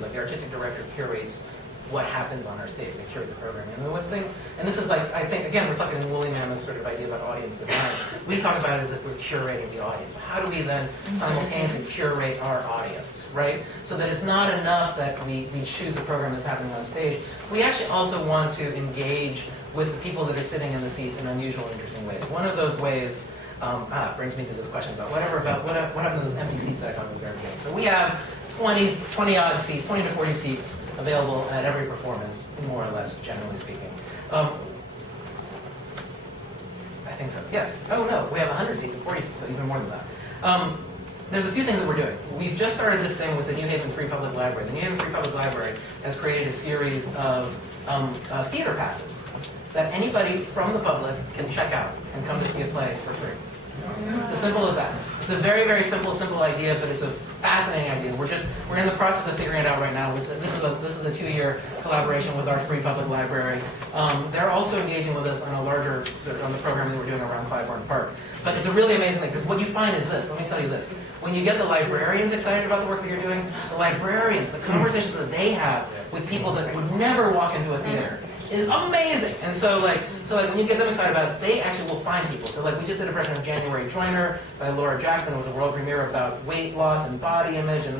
Like the artistic director curates what happens on our stage. They curate the programming. And the one thing, and this is like, I think, again, reflected in Woolly Mammoth's sort of idea about audience design, we talk about it as if we're curating the audience. So how do we then simultaneously curate our audience, right? So that it's not enough that we choose the program that's happening on stage. We actually also want to engage with the people that are sitting in the seats in unusual, interesting ways. One of those ways brings me to this question about what happened to those empty seats that I talked about at the very beginning. So we have 20 odd seats, 20 to 40 seats available at every performance, more or less, generally speaking. I think so, yes. Oh no, we have 100 seats and 40 seats, so even more than that. There's a few things that we're doing. We've just started this thing with the New Haven Free Public Library. The New Haven Free Public Library has created a series of theater passes that anybody from the public can check out and come to see a play for free. It's as simple as that. It's a very, very simple idea, but it's a fascinating idea. We're in the process of figuring it out right now. This is a 2-year collaboration with our Free Public Library. They're also engaging with us on a larger on the programming that we're doing around Clybourne Park. But it's a really amazing thing, because what you find is this. Let me tell you this. When you get the librarians excited about the work that you're doing, the librarians, the conversations that they have with people that would never walk into a theater is amazing. And so when you get them excited about it, they actually will find people. So like we just did a production of January Joiner by Laura Jackman. It was a world premiere about weight loss and body image, and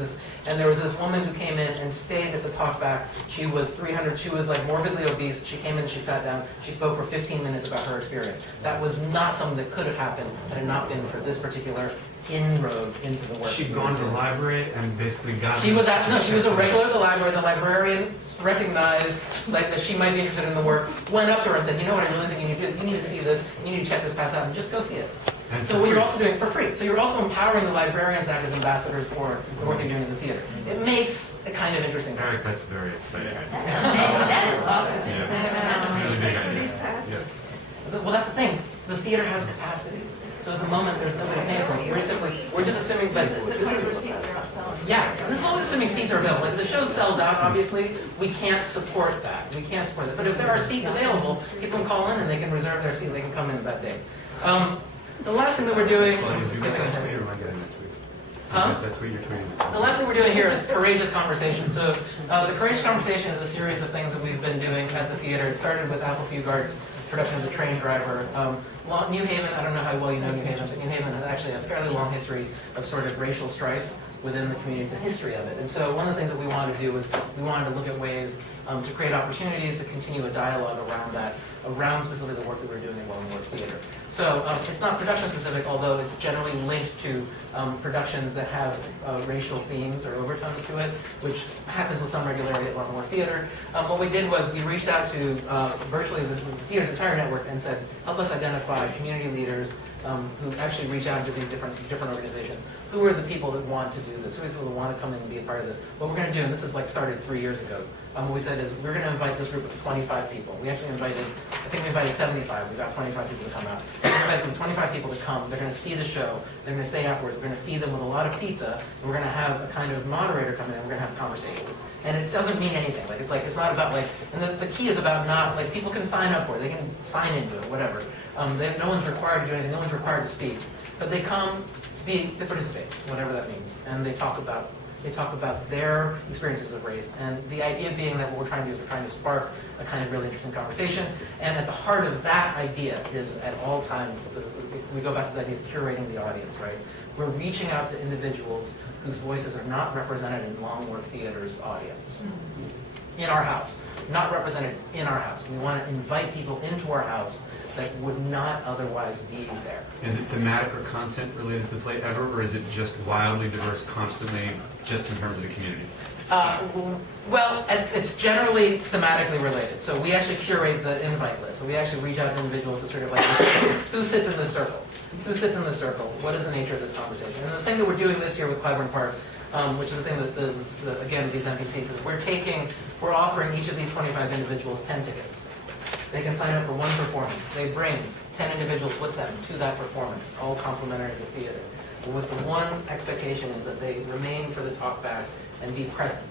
there was this woman who came in and stayed at the talkback. She was 300, she was like morbidly obese. She came in, she sat down, she spoke for 15 minutes about her experience. That was not something that could have happened had it not been for this particular inroad into the work. She'd gone to the library and basically got... She was a regular at the library. The librarian recognized that she might be interested in the work, went up to her and said, you know what, I really think you need to do? You need to see this, you need to check this pass out, and just go see it. And so what you're also doing for free. So you're also empowering the librarians to act as ambassadors for the work you're doing in the theater. It makes a kind of interesting sense. Eric, that's very exciting. That is awesome. Yeah. That's a really big idea. Yes. Well, that's the thing. The theater has capacity. So at the moment, there's nobody paying for it. We're just assuming that this is... Yeah, this is always assuming seats are available. If the show sells out, obviously, we can't support that. We can't support that. But if there are seats available, people can call in and they can reserve their seat and they can come in that day. The last thing that we're doing... The last thing we're doing here is Courageous Conversation. So the Courageous Conversation is a series of things that we've been doing at the theater. It started with Apple Fugard's production of The Train Driver. New Haven, I don't know how well you know New Haven, but New Haven has actually a fairly long history of sort of racial strife within the community. It's a history of it. And so one of the things that we wanted to do was we wanted to look at ways to create opportunities to continue a dialogue around that, around specifically the work that we're doing at Wharf Theatre. So it's not production specific, although it's generally linked to productions that have racial themes or overtones to it, which happens with some regularity at Wharf Theatre. What we did was we reached out to virtually the theater's entire network and said, help us identify community leaders who actually reach out to these different organizations. Who are the people that want to do this? Who are the people that want to come in and be a part of this? What we're going to do, and this is like started 3 years ago, what we said is we're going to invite this group of 25 people. We actually invited, I think we invited 75. We got 25 people to come out. We're going to invite 25 people to come. They're going to see the show. They're going to stay afterwards. We're going to feed them with a lot of pizza. And we're going to have a kind of moderator come in and we're going to have a conversation. And it doesn't mean anything. It's not about and the key is about not, people can sign up for it. They can sign into it, whatever. No one's required to do anything. No one's required to speak. But they come to participate, whatever that means. And they talk about their experiences of race. And the idea being that what we're trying to do is we're trying to spark a kind of really interesting conversation. And at the heart of that idea is at all times, we go back to this idea of curating the audience, right? We're reaching out to individuals whose voices are not represented in Wharf Theatre's audience. In our house. Not represented in our house. We want to invite people into our house that would not otherwise be there. Is it thematic or content related to the play ever, or is it just wildly diverse constantly, just in terms of the community? Well, it's generally thematically related. So we actually curate the invite list. So we actually reach out to individuals to sort of who sits in this circle? Who sits in this circle? What is the nature of this conversation? And the thing that we're doing this year with Clybourne Park, which is the thing that again, these NPCs, is we're offering each of these 25 individuals 10 tickets. They can sign up for one performance. They bring 10 individuals with them to that performance, all complimentary to the theater. With the one expectation is that they remain for the talkback and be present.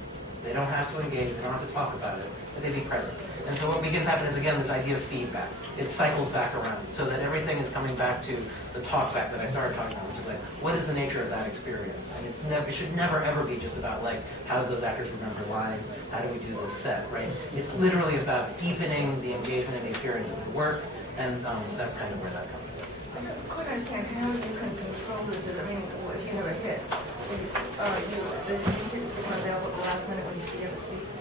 They don't have to engage, they don't have to talk about it, but they be present. And so what begins to happen is, again, this idea of feedback. It cycles back around so that everything is coming back to the talk back that I started talking about, which is like, what is the nature of that experience? And it should never ever be just about like, how do those actors remember lines? How do we do this set, right? It's literally about deepening the engagement and the experience of the work, and that's kind of where that comes from. I couldn't understand how you can control this. I mean, if you have a hit, the music become available at the last minute when you see other seats.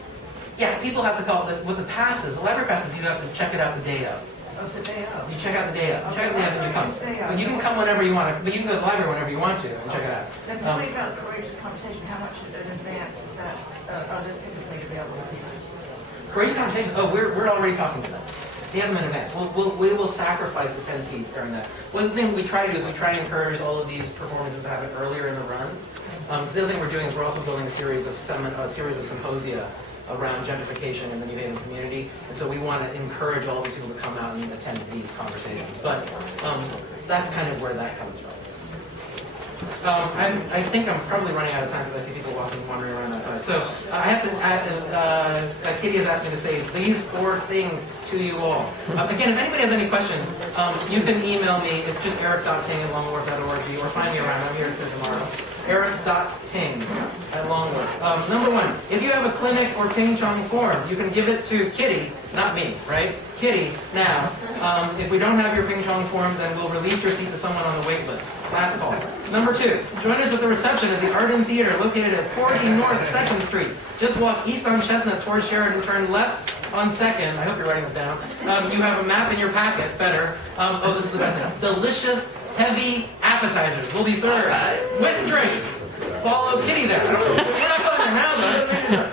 Yeah, people have to call it, with the passes, the library passes, you have to check it out the day of. Oh, it's a day of. You check out the day of. You check out the day of and you come. But you can come whenever you want to, but you can go to the library whenever you want to and check it out. Then tell me about the courageous conversation. How much in advance is that? Are those typically available? Courageous conversations, oh, we're already talking to them. They have them in advance. We will sacrifice the 10 seats during that. One thing we try to do is we try to encourage all of these performances to happen earlier in the run. The other thing we're doing is we're also building a series of symposia around gentrification in the New Haven community. And so we want to encourage all the people to come out and attend these conversations. But that's kind of where that comes from. I think I'm probably running out of time because I see people wandering around outside. So I have to add, Katie has asked me to say these 4 things to you all. Again, if anybody has any questions, you can email me. It's just eric.ting@longwharf.org or find me around. I'm here tomorrow. eric.ting@longwharf. Number 1, if you have a clinic or ping chong form, you can give it to Kitty, not me, right? Kitty, now. If we don't have your ping chong form, then we'll release your seat to someone on the wait list. Last call. Number 2, join us at the reception at the Art and Theater located at 40 North 2nd Street. Just walk east on Chestnut towards Sheridan, turn left on 2nd. I hope you're writing this down. You have a map in your packet, better. Oh, this is the best thing. Delicious, heavy appetizers will be served with drink. Follow Kitty there. We're not going there now, though.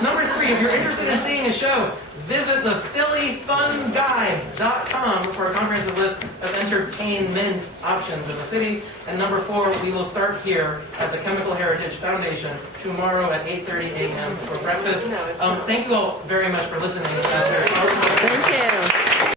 Number 3, if you're interested in seeing a show, visit the phillyfunguide.com for a comprehensive list of entertainment options in the city. And number 4, we will start here at the Chemical Heritage Foundation tomorrow at 8:30 a.m. for breakfast. Thank you all very much for listening.